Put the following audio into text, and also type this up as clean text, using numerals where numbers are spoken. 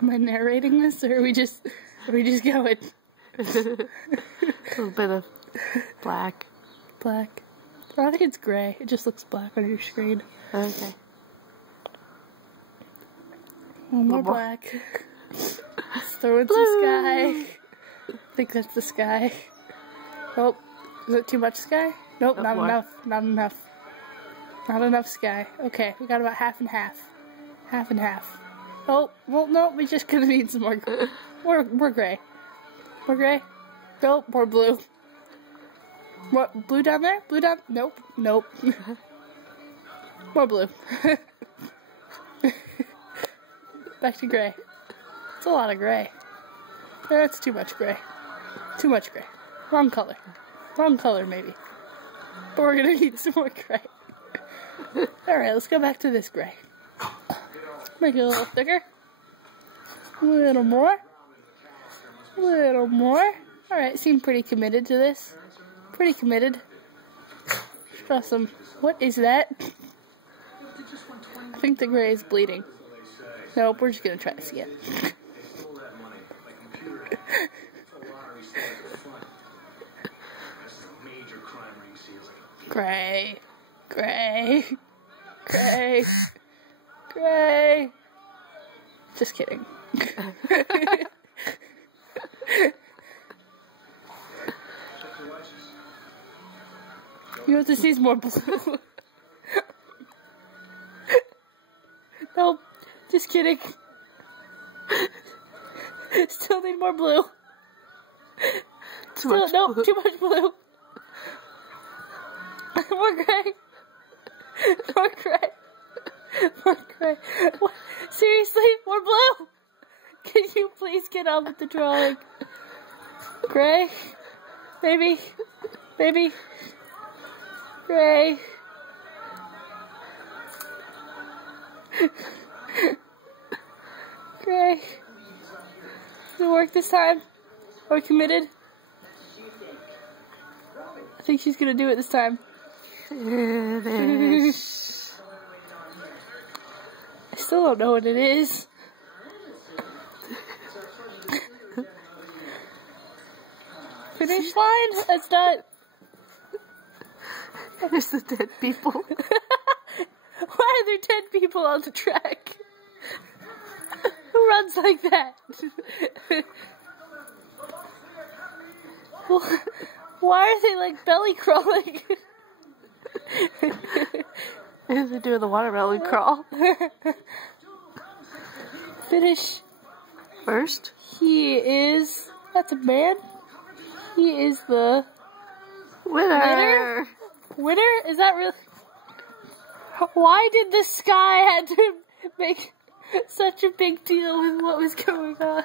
Am I narrating this, or are we just going? A little bit of black. Black. I don't think it's gray. It just looks black on your screen. Okay. More black. Let's throw in some sky. I think that's the sky. Oh, is it too much sky? Nope, not enough. Not enough. Not enough sky. Okay, we got about half and half. Half and half. Oh, well, no, we're just gonna need some more. We're gray. More gray? Nope, more blue. What, blue down there? Blue down? Nope, nope. More blue. Back to gray. It's a lot of gray. That's too much gray. Too much gray. Wrong color. Wrong color, maybe. But we're gonna need some more gray. Alright, let's go back to this gray. Make it a little thicker. A little more. A little more. Alright, seem pretty committed to this. Pretty committed. Draw some. What is that? I think the gray is bleeding. Nope, we're just gonna try this again. Gray. Gray. Gray. Gray. Just kidding. You have to see more blue. Nope. Just kidding. Still need more blue. Nope, too much blue. More gray. More gray. More gray. What? Seriously? More blue? Can you please get on with the drawing? Gray? Maybe? Maybe? Gray? Gray? Does it work this time? Are we committed? I think she's gonna do it this time. I still don't know what it is. Finish line? That's not... There's the dead people. Why are there 10 people on the track? Who runs like that? Why are they like belly crawling? They're doing the watermelon crawl. Finish. First. He is... That's a man? He is the... Winner! Winner? Is that really... Why did the sky have to make such a big deal with what was going on?